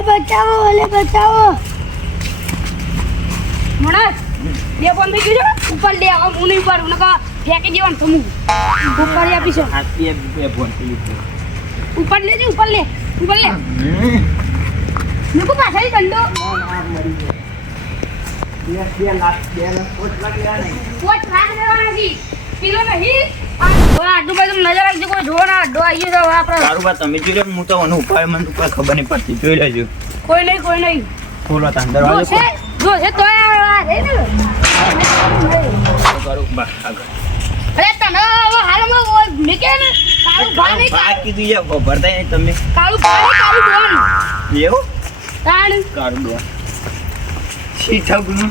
બચાવો મણસ બે ફોન થઈ ગયું છે ઉપર લે આવ હું નહીં પાડું નકા ફેંકી દેવાનું તમું ઉપર આપી છે આ બે ફોન થઈ ગયું ઉપર લેજે ઉપર લે મેકો પાછળ દંડો બે લાખ પોચ લાખ નહીં પોચ લાખ દેવાના નથી પેલો નહીં આજુબાજુ નજર રાખજો કોઈ જોવો ના અડ્ડો આવી ગયો આપણે સારું વાત તમે જોઈ લો હું તો મને ઉપાય મને તો કોઈ ખબર નહીં પડતી જોઈ લેજો કોઈ નહીં ખોલો તો અંદર વાળો જો છે તો આ રે ને કરું બા આગળ અરે તને હવે હાલમાં મેકે ને કાળું ભા નહીં બા કીધું યાર ખબરતા નહીં તમે કાળું ડોન એવું તાણ કાળું ડોન શી ઠગનું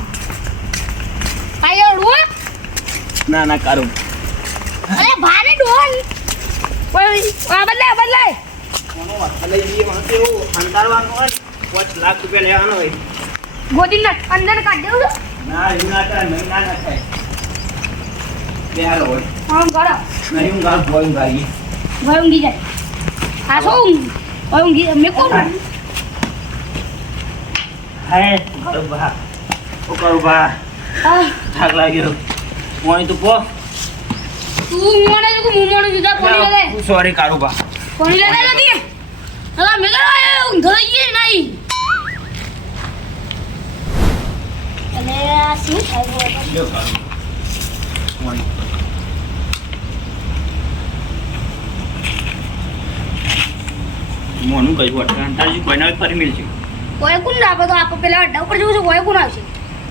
આયો રૂ ના કાળું અરે ભારે ડોન ઓય આ બદલાય કોનો વાત લઈ જઈએ મને તો એવું અંતારવાનું હોય 5 લાખ રૂપિયા લેવાનો હોય ગોદી ના અંદર કાઢ દેવું ના એવું ના કરે મહિના ના થાય બે હાલો હોય આમ કરો નહીં હું ગાલ બોય ગાઈ ભાઈ ઊંઘી જાય આ શું ઊંઘી મેકો હાય બા ઓ કરું બા થાક લાગ્યો મોણી તો પો તું મોણે જો હું મોણે જુદા કોની લે સોરી કાળુ બા કોની લે નથી અલા મેકો ઊંઘ થઈ ગઈ નહીં અને આ શું થાય લ્યો કાળુ મોણી મોનું કઈ વટ અંતાજી કોઈ ના ફરી મિલ છે કોઈ કોણ ના આપે તો આપ પેલા અડ્ડા ઉપર જવું છે કોઈ કોણ આવશે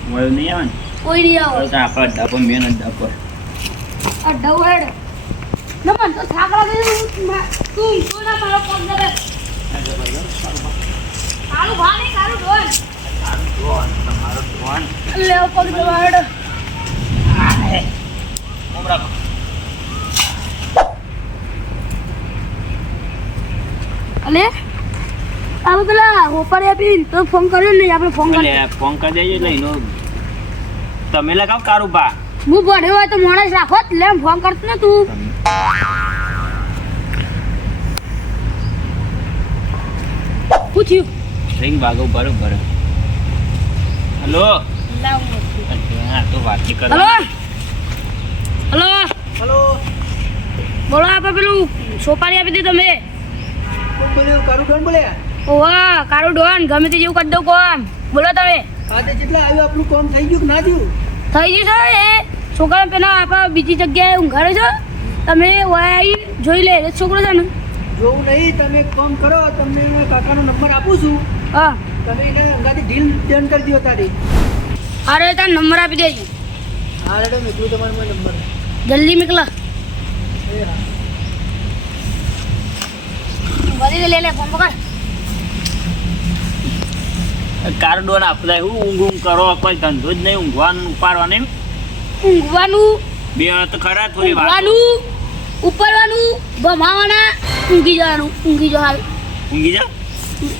મોય નહીં આવે ને કોઈ નહીં આવે તો આપણા અડ્ડા પર મેન અડ્ડા પર અડ્ડા વડ ન મન તો થાક લાગે તું ના મારો ફોન કરે કાળું ભા નહીં કાળું ડોન તમારો ફોન લેવ પગ દવાડ ઉમરા અલે આ પેલા હોપારી આપી તો ફોન કર્યો ને આપણે ફોન એટલે ફોન કરી દેજો એટલે એનો તમે લગાવ કાળુ બા હું ભણ્યો હોય તો માણસ રાખો લે ફોન કરતો ને તું પૂછ્યું રિંગ વાગો બરોબર હેલો લાવ હા તો વાતચીત કરો હેલો હેલો હલો બોલો આપણે પેલું સોપારી આપી દીધી તમે કોણ બોલ્યો કારું ડોન બોલ્યા ઓવા કાળું ડોન ગમે તે જેવું કરી દઉં કોમ બોલો તમે આજે જેટલા આવ્યું આપણું કામ થઈ ગયું કે ના થયું થઈ ગયું છે એ છોકરા પેલા આપણે બીજી જગ્યાએ ઊંઘાડે છે તમે ઓય આવી જોઈ લે એ છોકરો છે ને જોવું નહીં તમે એક કામ કરો તમને કાકાનો નંબર આપું છું હા તમે એને અંગાથી ડીલ ડન કરી દો તારી અરે તાર નંબર આપી દેજો હા રેડો મેકલું તમારો નંબર જલ્દી મોકલા એ હા વળી લે ફોન પકડ કાર્ડોન આપતા હું ઊંઘ કરો કોઈ ધંધો જ નહીં ઊંઘવાનું ઉપાડવાનું ઊંઘવાનું બે તો ખરા થોડી વાત ઊંઘવાનું ઉપરવાનું ભમાવાના ઊંઘી જો હાલ ઊંઘી જાઓ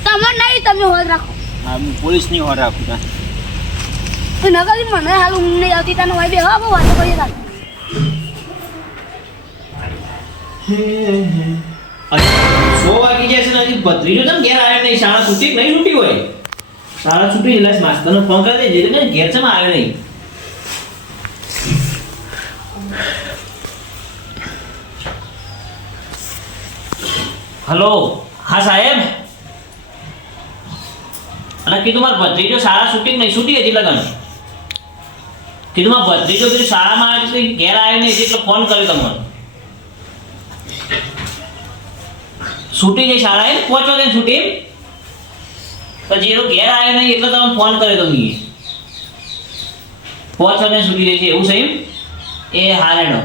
તમે નહીં તમે હોદ રાખો હા હું પોલીસની હોર રાખું તા તો નકલી મને હાલ ઊંઘ નહીં આવતી તને હોય બે હા બહુ વાતો કરીએ તાર 100 વાગી જાય છે ને હજી ભત્રીજો કેમ ઘેર આવ્યો નહીં શાળા છૂટી નહીં છૂટી હોય શાળા છૂટી એટલે માસ્તરને ફોન કરી દેજે એટલે ઘેર છે આવ્યો નહીં હલો હા સાહેબ અને કીધું મારા ભત્રીજો શાળા છૂટી નહીં છૂટી હજી લગન કીધું મારા ભત્રીજો કીધું શાળામાં આવે છે ઘેર આવ્યો નહીં એટલે ફોન કર્યો તમને છૂટી જાય શાળા એ 5 વાગે છૂટી પછી એનો ઘેર આવ્યો નહીં એટલે તમે ફોન કર્યો તો મેં 5 વાગે છૂટી જાય છે એવું છે એ હારેડો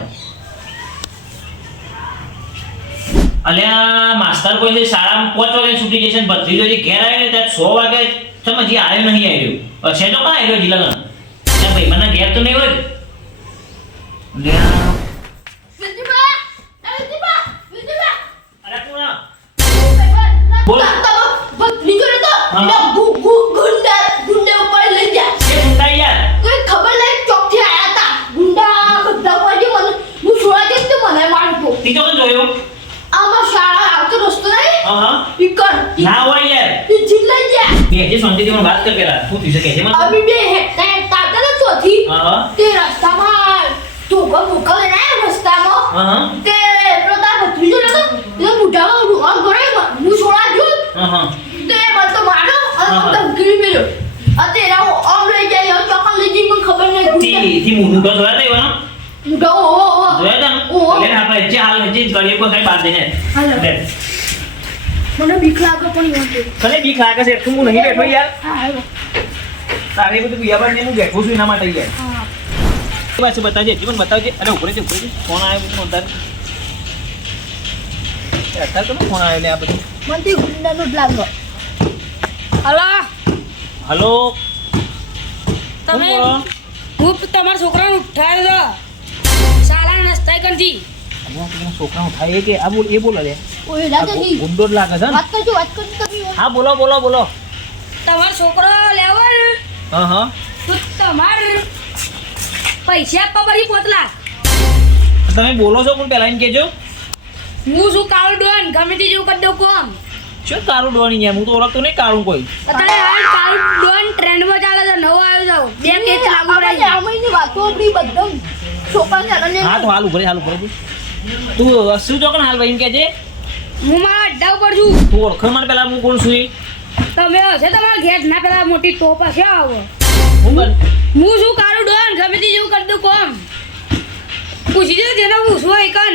અલ્યા માસ્ટર કોઈ છે શાળામાં 5 વાગે છૂટી જશે ને ભત્રીજો જે ઘેર આવ્યો ને ત્યાં 6 વાગે તમે હજી આવ્યો નહીં આવ્યો હશે તો કાં આવ્યો હજી લગન ત્યાં ભાઈ મને ઘેર તો નહીં હોય અલ્યા અરે કોણ બોલ હા ઈકર ના હોય યાર ઈ જિલ્લા ગયા બે જે શાંતિથી મને વાત કર પેલા શું થયું છે કે છે મને અમે બે હેતા તાતા ને ચોથી હા તે રસ્તામાં ઢોકા મોકલે ને રસ્તામાં હા તે પ્રતાપ ભત્રીજો નતો એ મુઢામાં ઢોકા કરે હું છોડા જો હા તે મને તો મારો અને હા. ધમકી મેલ્યો અત્યારે હું આમ લઈ જાય ચોકન લઈ જઈ મને ખબર નહીં થી મોઢું તો જોયા તા એવાનો મુઢા ઓ જોયા તા ઓહો. ને એટલે આપણે જે હાલ જે કરીએ કોઈ કઈ બાદ નહીં હાલો. લે મને બીક લાગે પણ નથી તને બીક લાગે છે એટલું હું નહીં બેઠો યાર હા હાલો તારે બધું યાર હું બેઠો છું એના માટે યાર હા પાછું બતાવજે જીવન બતાવજે અરે ઉપર છે ફોન આવ્યો બધું અંતર અત્યારે તો ફોન આવ્યો ને આ બધું મને તે ગુંડાનો જ લાગે હલો હલો તમે કોણ બોલો? હું તમારા છોકરાને ઉઠાડ્યો છો શાળા નાસ્તા કરતી તમારા છોકરાનું થાય એ કે આ બોલ એ બોલો રે ઓય દાદાજી ગુંડો જ લાગે છે ને વાત કરજો તમે હા બોલો બોલો બોલો તમારો છોકરો લેવો ને હા તો તમારે પૈસા આપવા પછી 5 લાખ તમે બોલો છો પણ પહેલા એમ કહેજો હું શું કાળું ડોન ગમે તે જેવું કરી દઉં કોમ શું કાળું ડોણી યાર હું તો ઓળખતો નહીં કાળું કોઈ અત્યારે હાલ કાળું ડોન ટ્રેન્ડમાં ચાલે છે નવો આવ્યો છે 2 કેસ લાગુ રહી છે આમની વાતો આપણી બધમ છોકરાને અનન્ય હા તો હાલ ઉભરે તું શું ચોકન હાલ ભાઈ એમ કહેજે હું મારા અડ્ડા ઉપર છું તું ઓળખો મને પહેલા હું કોણ છું એ? તમે હશે તમારા ઘેર ના પેલા મોટી ટોપ હશે આવો હું કર હું શું કાળું ડોન ગમે તે જેવું કરી દઉં કોમ પૂછી દે જેને પૂછવું હોય કન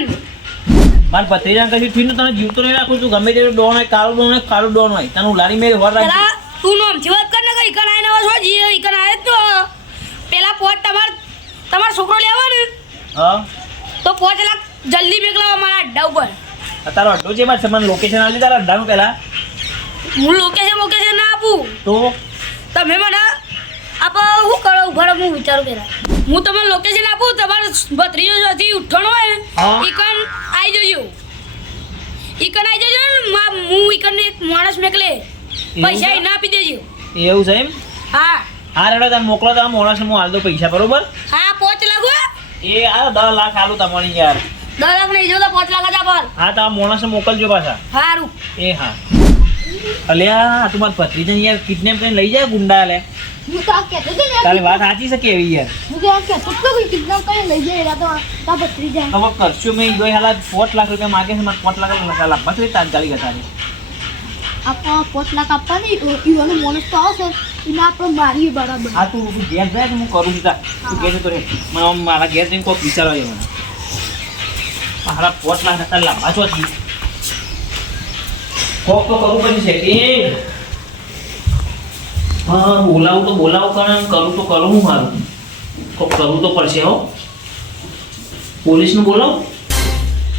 મારા ભત્રીજાને કશું થયું ને તને જીવતો નહીં રાખું છું ગમે તે ડોન હોય કાળું ડોન હોય કાળું ડોન હોય તને ઉલાડી મેળ હોર રાખજો પેલા તું નોમથી વાત કર ને કે ઈકન આઈને આવો છો જી ઈકન આયે તો પેલા પોટ તમારો છોકરો લેવો ને હા તો 5 લાખ જલ્દી મોકલાવો મારા અડ્ડા ઉપર તારો અડ્ડો છે બાદ મને લોકેશન આપી તારા અડ્ડાનું પહેલા હું લોકેશન ના આપું તો તમે મને આપો શું કરો ઉભા રહો, હું વિચારું પેલા હું તમને લોકેશન આપું તમારો ભત્રીજો જોથી ઉઠવાનો હોય ને હા. ઈકન આવી જજો ઈકન આવી જજો ને હું ઈકન એક માણસ મેકલે પૈસા છે? એને આપી દેજો એવું છે એમ હા હા રેડો તમે મોકલો તમે મોણસ હું હાલ દો પૈસા બરોબર હા 5 લાખ હો. એ આ 10 લાખ આલું તમારી યાર 10 લાખ નહીં જો તો 5 લાખ જ આપો હા તમે મોણસ મોકલજો પાછા સારું એ હા અલ્યા તું મારા ભત્રીજાને યાર કિડનેપ કરીને લઈ જાય ગુંડા લે હું તો આ કહેતો હતો ને તારી વાત સાચી છે કેવી યાર હું તો આ કહેતો હતો કે કિડનેપ કરીને લઈ જાય એરા તો તા ભત્રીજા હવે કરશું મેં જોઈ હાલ 5 લાખ રૂપિયા માગે છે મારે 5 લાખ લાવવા છે તાત્કાલિક હતા આપણા 5 લાખ આપવાની ઈવાનો મોનસ તો આવશે એને આપણે મારીએ બરાબર હા તું ઘેર જાય તો હું કરું છું તા તું કહેજો તો રે મને આમ મારા ઘેર જઈને કોઈ વિચાર આવ્યો મને મારા 5 લાખ હતા લાવવા ચોથી કોક તો કરવું પડશે સેટિંગ હા બોલાવું તો બોલાવું કારણ કરું તો કરું હું મારું કોક કરવું તો પડશે હો પોલીસને બોલાવ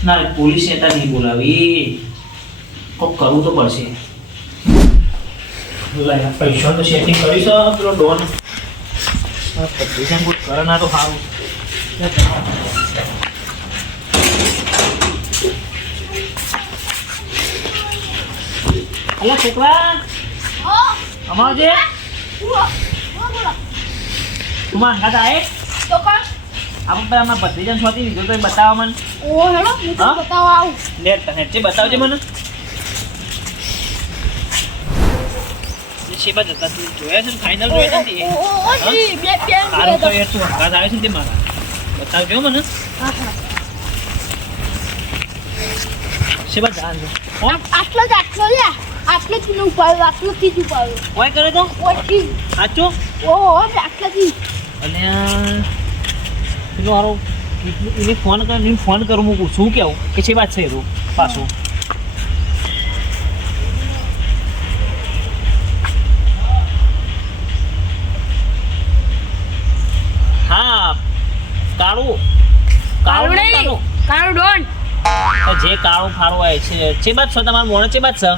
ના પોલીસ નેતા નહીં બોલાવી કોક કરવું તો પડશે લાયા પૈસા તો સેટિંગ કરીશ પેલો ડોન પૈસા કોઈ કરે ના તો સારું અલા છોકરા અમારો છે તું માં હંગાત આય તો કા આપણે પેલા અમારા ભત્રીજાને શોધી લીધો તો એ બતાવો મને ઓ હેલો હું તો હા? બતાવવા આવું લે તને તે બતાવજે મને જે બાજુ જતા તું જોયા છે ને ફાઇનલ જોયા છે ને તે? ઓ જી બે પેન સારું તો યાર તું હંગાત આવે છે ને તે મારા બતાવજો મને શેબા જાન છે આટલો જ લે આટલો જ નું ઉપાડ્યો આટલો જ જ ઉપાડ્યો કોઈ કરે તો ઓછી સાચો ઓહો આટલાથી અને પેલો હારો એને ફોન કરું હું શું કેવું કે છે વાત છે એનું પાછું હા કાળું કાળું નહીં નહીં કાળું ડોન જે કાળું ફાળું હોય છે બાદ છો તમારું મોણે છે બાદ છે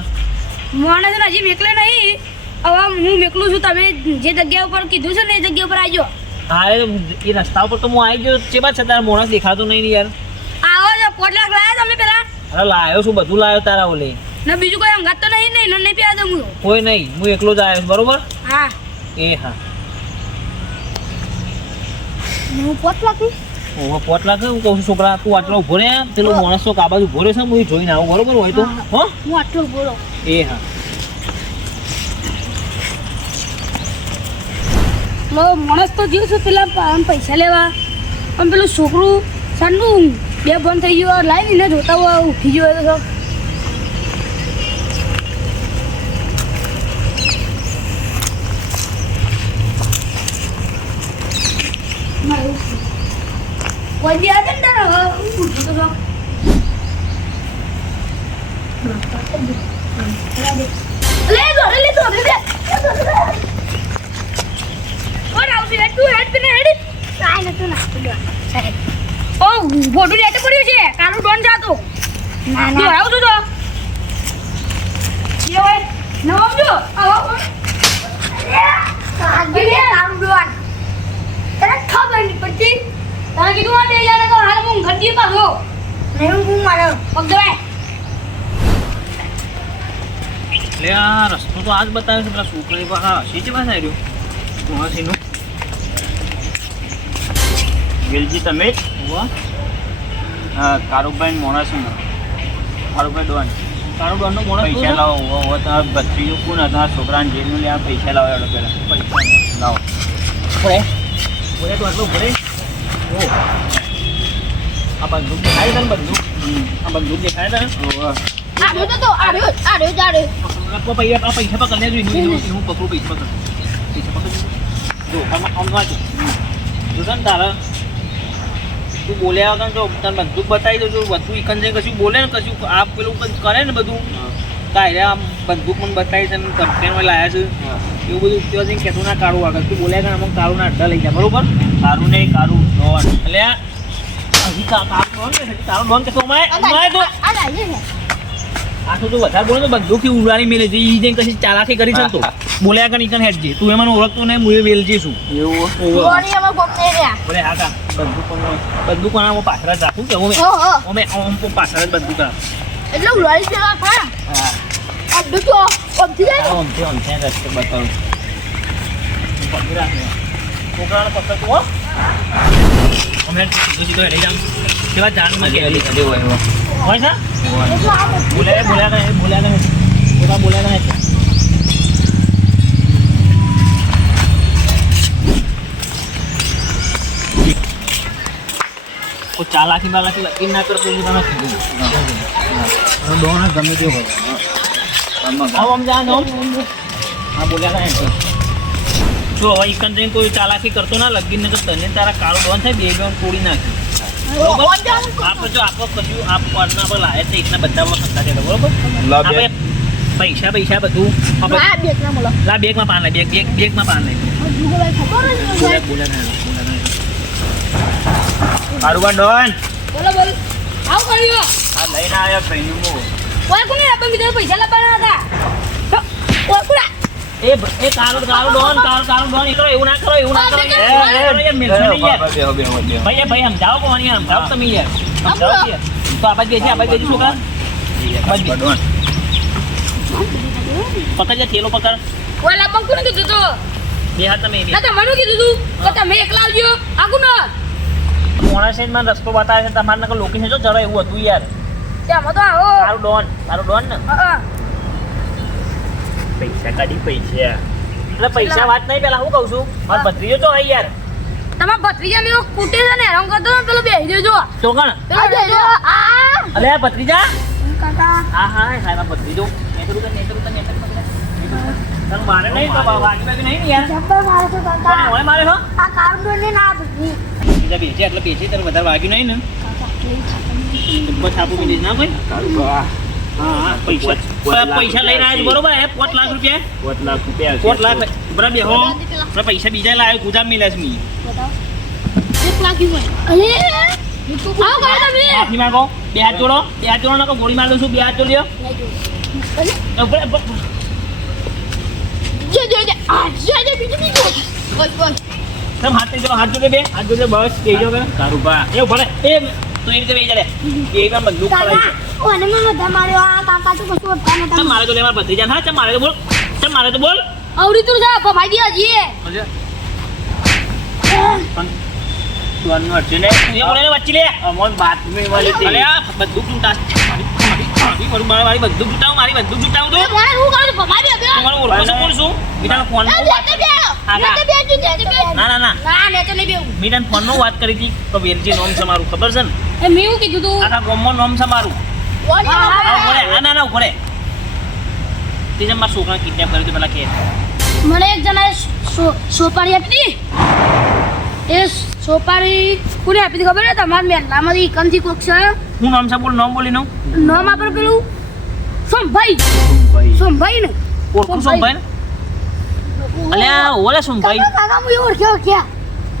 મોણે છે ને હજી મેકલે નહીં હવે હું મેકલું છું તમે જે જગ્યા ઉપર કીધું છે ને એ જગ્યા ઉપર આવજો હા એ રસ્તા ઉપર તો હું આવી ગયો છે બાદ છે તારા મોણસ દેખાતું નહીં ને યાર આવો છો 5 લાખ લાયા તમે પેલા અરે લાયો છું બધું લાયો તારા ઓલે ને બીજું કોઈ અંગાત તો નહીં ને નહીં પ્યા દઉં હું કોઈ નહીં હું એકલો જ આવ્યો છું, બરોબર હા એ હા હું 5 લાખી ઓહો 5 લાખ હું કહું છું છોકરા તું આટલો ઉભો રે પેલો માણસ તો આ બાજુ ઉભો રે છે હું જોઈને આવું બરોબર હોય તો હો હું આટલો બોલો એ હા પેલો માણસ તો ગયો છે પેલા પૈસા લેવા પણ પેલું છોકરું સાંડું બે બંધ થઈ ગયો લાઈને એને જોતા હોય ઉઠી ગયો તો કોઈ બી આવે ને તારા ઉઠી તો કોણ આવશે તું હેડ પીને હેડ કાંઈ નતું નાખતું ડોન સાહેબ ઓ ફોટો લેતો પડ્યો છે કાનું ડોન જાતો ના તું ના આવતું તો એ હોય નવમ જો આવો આગળ કામ ડોન તને ખબર નહીં પડતી તને કીધું આ દે યાર તો હાલ હું ઘડી પાછો નહીં હું મારો પગ દબાય એટલે આ રસ્તો તો આજ બતાવ્યો છે પેલા છોકરી હા સીચે પાસે આવી રહ્યો મહાસીનો વેલજી તમે જ વાહ હા કારુભાઈ મોણાસું કારુભાઈ ડોન તારો ડોનનો મોણસ પૈસા લાવો તમારા ભત્રીજો કોણ હતા તમારા છોકરાને જેલનું લેવા પૈસા લાવો એડો પહેલાં પૈસા લાવો પડે બોલે તો આટલો પડે ઓ આ બંદૂક દેખાય તને બંદૂક આ બંદૂક દેખાય તને આડ્યો તો આડ્યો પૈસા પકડ લેજો હું પકડું પૈસા પકડ જો આમ વાંચો જો તને તારા તું બોલ્યા વગર જો તને બંદૂક બતાવી દઉં છું બધું ઈકન જઈને કશું બોલે ને કશું આ પેલું કંઈ કરે ને બધું કાંઈ આમ બંદૂક મને બતાવી છે કમ્પ્લેનમાં લાવ્યા છે એવું બધું ત્યાં જઈને કહેતું ના કાઢું આગળ તું બોલ્યા કે અમુક કાળું ના અડ્ડા લઈ જાય બરોબર કારું નહીં કારું ડોન એટલે હજી તારો ડોન કહેતો અમારે તો આ લાઈએ છે આ તો તું વધારે બોલે તો બંદૂકથી ઉડાડી મેલે છે એ જઈને કશી ચાલાકી કરી છે તો બોલ્યા કે ઈકન હેડ છે તું એ મને ઓળખતો નહીં હું એ વેલજી છું એવું ડોની અમે કોક નહીં રહ્યા બોલે હા કા બંદૂક આમ પાછળ જ રાખું કે અમે પાછળ જ બંદૂક રાખું એટલે ઉડાડી દેવા ખા હા અડ્ડો તો ઓબજી જાય ઓમથી રસ્તે બતાવું પકડી રાખે છોકરાને પકડ હો અમે સીધો હેડી જામ કેવા જાનમાં કે હેડી કદી હોય એવો હોય છે એટલે આ બોલ્યા કરે કોઈ ચાલાકી બાલાકી લકી ના કરતો મને કીધું ડોન ગમે તે હોય આમ જા નો હા બોલ્યા કરે જો હવે ઈકન જઈને કોઈ ચાલાકી કરતો ના લગીન ને તો તને તારા કાળો ડોન થાય બે ડોન તોડી નાખી આપણે જો આપણો કશું આપ પરના પર લાવે છે એકના બધા ખર્ચા છે બરોબર આપણે પૈસા બધું આ બેક ના બોલો લા બેગમાં પાન લે બેગમાં પાન લે જુગલ ખબર નહીં બોલ્યા કારુભાઈ ડોન બોલો બોલ આવ કર્યો આ લઈને આવ્યા પહેલું કોઈ કોને આપણે બીજા પૈસા લાવવાના હતા કોઈ કોને એ કાળો ડોન એવું ના કરો ભાઈ સમજાવો કોની સમજાવો તમે યાર સમજાવો યાર તો આ બાજુ બેસી છોકરા ડોન પકડ જા થેલો પકડ કોઈ લાવવા કોને કીધું તો બે હાથ તમે ના તમને કીધું તું કે તમે એકલા આવજો આગુ ના મોણાસેનમાં રસ્તો બતાવે છે તમારે નકર લોકેશન જો જરા એવું હતું યાર ત્યાં તો આવો તારું ડોન ને હા પૈસા કાઢી પૈસા એટલે પૈસા વાત નહીં પેલા હું કહું છું મારો ભત્રીજો તો હોય યાર તમારા ભત્રીજાને એવો કૂટે છે ને હેરાન કરતો ને પેલો બેસી દેજો તો કણ પેલો જજો આ અલે આ ભત્રીજા કાકા હા મારો ભત્રીજો નેતરું તને મારે નહીં તો વાગી નહીં ને યાર જબ્બર મારો તો કાકા કોને હોય મારે હો આ કાર્બન ને ના બધી બીજા બેસી એટલે બેસી તને વધારે વાગ્યું નહીં ને બસ આપું બીજી ના ભાઈ કારુભા હા પૈસા લઈને આવ્યા બરોબર હે 5 લાખ રૂપિયા 5 લાખ રૂપિયા 5 લાખ બરાબર બેહો પૈસા બીજા લાવ્યો ગુજામ મિલાસ મી એક લાગી હોય અરે આવો કરો તમે માફી માંગો બે હાથ જોડો નકો ગોળી માર દઉં છું બે હાથ જોડ્યો જો બીજું બસ તમે હાથ જોડે બે હાથ જોડે બસ કહેજો કે કારુભા એ ભલે એ તો એ રીતે બેસી જાય એ એકદમ બંદૂક ખરાઈ છે ઓને મને બધા માર્યો આ કાકા તો કશું હતા નતા ચમ મારે તો લે મારા ભત્રીજા હા ચમ મારે તો બોલ આવડી તું જા ભમાઈ દે હજી પણ સોનનું હશે ને તું એ બોલે ને વચ્ચે લે અમોન બાતમી મળી હતી. અલે આ બંદૂક લૂંટા મારી બંદૂક જૂટાવું તો એ મને શું કરું છું મારી બે તમારો ઓળખો છો કોણ છું મીઠાનો ફોન એ લેતે બે લેતે બે જો લેતે બે ના ના લેતે નહીં બેવું મીઠાનો ફોન નો વાત કરી હતી તો વેરજી નામ છે મારું ખબર છે ને એ મેં એવું કીધું તું આખા ગામમાં નામ છે મારું કોણ આ ના ઉભરે તે જેમ મારા છોકરાને કિડનેપ કર્યું પેલા કે મને એક જણાએ સોપારી આપી હતી એ સોપારી કોને આપી હતી ખબર છે તમારા મહેલામાંથી ઇકનથી કોક છે હું નામ છે બોલ નામ બોલી નું નામ આપણે પેલું સોમભાઈ સોમભાઈ ને ઓળખું સોમભાઈ ને અલ્યા ઓલે સોમભાઈ કાકા હું ઓળખ્યા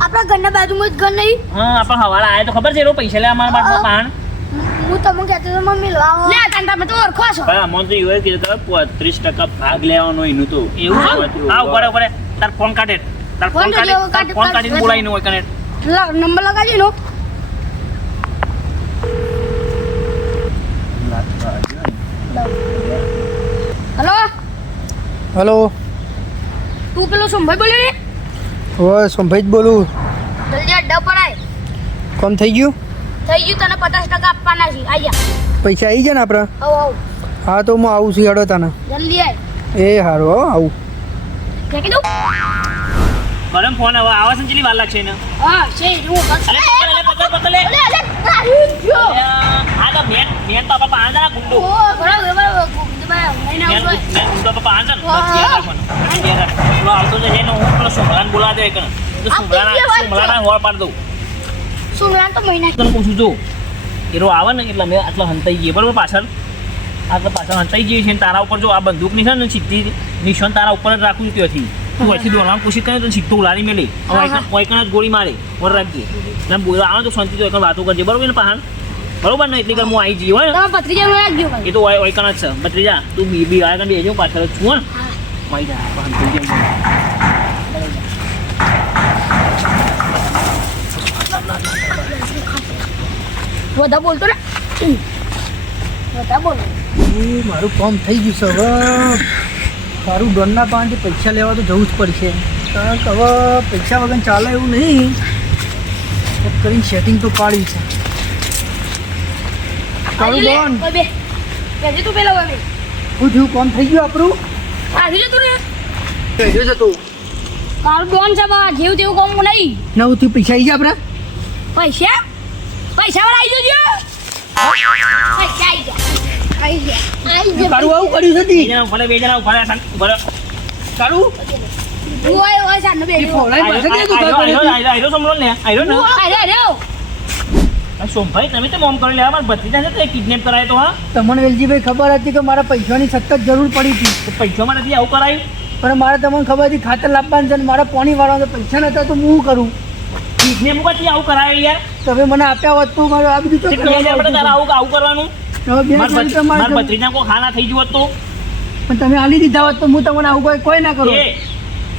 આપણા ઘરના બાજુમાં જ ઘર નહીં હા આપણા હવાલા આયા તો ખબર છે એનો પૈસા લે અમારા બાટમાં પાણ હું તમને કહેતો હતો મમ્મી લાવો લે તને તમે તો ઓળખો છો પણ અમોન તો એવું કીધું કે 35% ભાગ લેવાનો એનું તો એવું છે આ ઉભરે તાર ફોન કાઢે તાર ફોન ફોન કાઢે કાઢે, ફોન કાઢીને બોલાવીને હોય કને નંબર લગાવી નો હલો હલો તું પેલો સોમભાઈ બોલે ને હવે સોમભાઈ જ બોલું. જલ્દી અડ્ડા પર આય કોમ થઈ ગયું? થઈ ગયું તને 50% આપવાના છે આઈ જા પૈસા આવી જાય ને આપણા? આવ હા તો હું આવું છું હેડો તને. જલ્દી આય એ સારું હો આવું. કે કીધું ગરમ ફોન હવે આવે છે ને કેટલી વાર લાગશે એને હા છે હું અલે પકડ લે અલે અલે તારી જો આ તો મેન તો આપણા પાંચ જણા ગુંડો ઓ બરાબર બરાબર નહીં ના મેન હોય ગુંડો આપણા પાંચ જણા બસ યાદ રાખવાનું પેલો આવતો જશે ને હું પેલો સોમલાને બોલાવી દે એકને તો સોમલાના હોળ પાડ દઉં સુમલાન તો મહિના તને પૂછું જો એરો આવે ને એટલે મેં આટલા હંતાઈ જઈએ બરાબર પાછળ હંતાઈ જઈએ છે ને તારા ઉપર જો આ બંદૂકની છે ને સીધી નિશાન તારા ઉપર જ રાખવું ત્યાંથી તું અહીંથી દોડવાની કોશિશ કરે તો સીધું ઉલાડી મેલી વૈકણ જ ગોળી મારે વર રાખજે ને બોલવા આવે તો શાંતિ તો એકણ વાતો કરજે બરોબર ને પહાણ બરોબર ને એટલી કર હું આવી જઈએ હોય ને તમે પત્રીજા નો રાખજો એ તો વૈકણ જ છે બત્રીજા તું બી આવે કે બેજો પાછળ જ છું ને મારી જા હંતાઈ જાય વધારે બોલતો ને વધારે બોલ મારું કામ થઈ ગયું છે હવે. મારું ડોનના પાસેથી પૈસા લેવા તો જવું જ પડશે. કારણ કે હવે પૈસા વગર ચાલે એવું નહીં. તો કરીને સેટિંગ તો પાડ્યું છે. તારું ડોન બે કેજે તું પેલા હવે શું થયું? કામ થઈ ગયું આપણું? આવી જતું ને કહેજો છે તું તારું ડોન છે બા જેવું તેવું કોમ નહીં નવું થયું પૈસા આવી ગયા આપણા? પૈસા પૈસા વાળા આવી જજો પૈસા આવી ગયા તારું આવું કર્યું છે તી? બે જણા ઉભા ઉભા તારું ઓય ઓય સાનો બે એ ફોલાઈ પાસે દે તું તારું કર્યું. આયરો સમલો ને આયરો ને અરે સોમભાઈ તમે તો મોમ કરી લે અમાર ભત્રીજા છે તો કિડનેપ કરાય તો હા તમને વેલજીભાઈ ખબર હતી કે મારા પૈસાની સખત જરૂર પડી હતી. તો પૈસામાં નથી આવું કરાયું પણ મારે તમને ખબર હતી ખાતર લાવવાનું છે ને મારા પાણી વાળવાનું પૈસા નતા તો હું શું કરું? કિડનેપ પછી આવું કરાયું યાર તમે મને આપ્યા હોત તો મારું આ બધું તે 2000 માટે તારા આવું કરવાનું હવે બે મારા ચાર તમારે ભત્રીજા કોઈ ખાના થઈ ગયું હોત તો પણ તમે આલી દીધા હોત તો હું તમને આવું કોઈ ના કરું. એ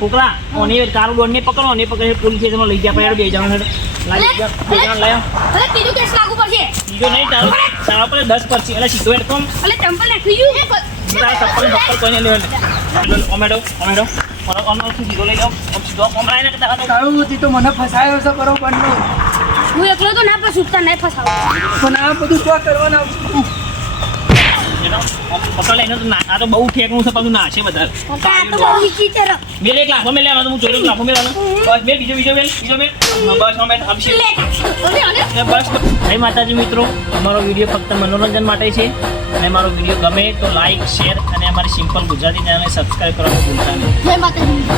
છોકરા ઓને કારો દોડને પકડો ને પકડે પોલીસ સ્ટેશનમાં લઈ ગયા પછી બે જણા લઈ ગયા અરે ત્રીજું કેસ લાગુ પડશે બીજો નહીં તારા પર 10 પરથી એટલે સીધો એડ કોમ અલે ચંપલ નાખી ગયું તારા સપ્પલ કોઈને લેવા ઓમેડો ઓનો સીધો લઈ જાઓ સીધો કોમરાય ને કહેતા તારું હતી તો મને ફસાયો છે બરોબર નો. હું એકલો તો ના ફસુતા નહીં ફસાવ પણ આ બધું શું કરવાના? પકડ લઈને તો આ તો બહુ ઠેકનું છે પાછું ના છે વધારે આ તો બહુ વિચિત્ર બે એક લાખો મેં લેવાનો હું ચોરી લાખો મેં લેવાનો બસ બે બીજો મેલ બસ અમે અભિષેક બસ જય માતાજી મિત્રો અમારો વિડીયો ફક્ત મનોરંજન માટે છે અને મારો વિડીયો ગમે તો લાઈક શેર અને અમારી સિમ્પલ ગુજરાતી ચેનલને સબસ્ક્રાઈબ કરવાનું ભૂલતા નહીં. જય માતાજી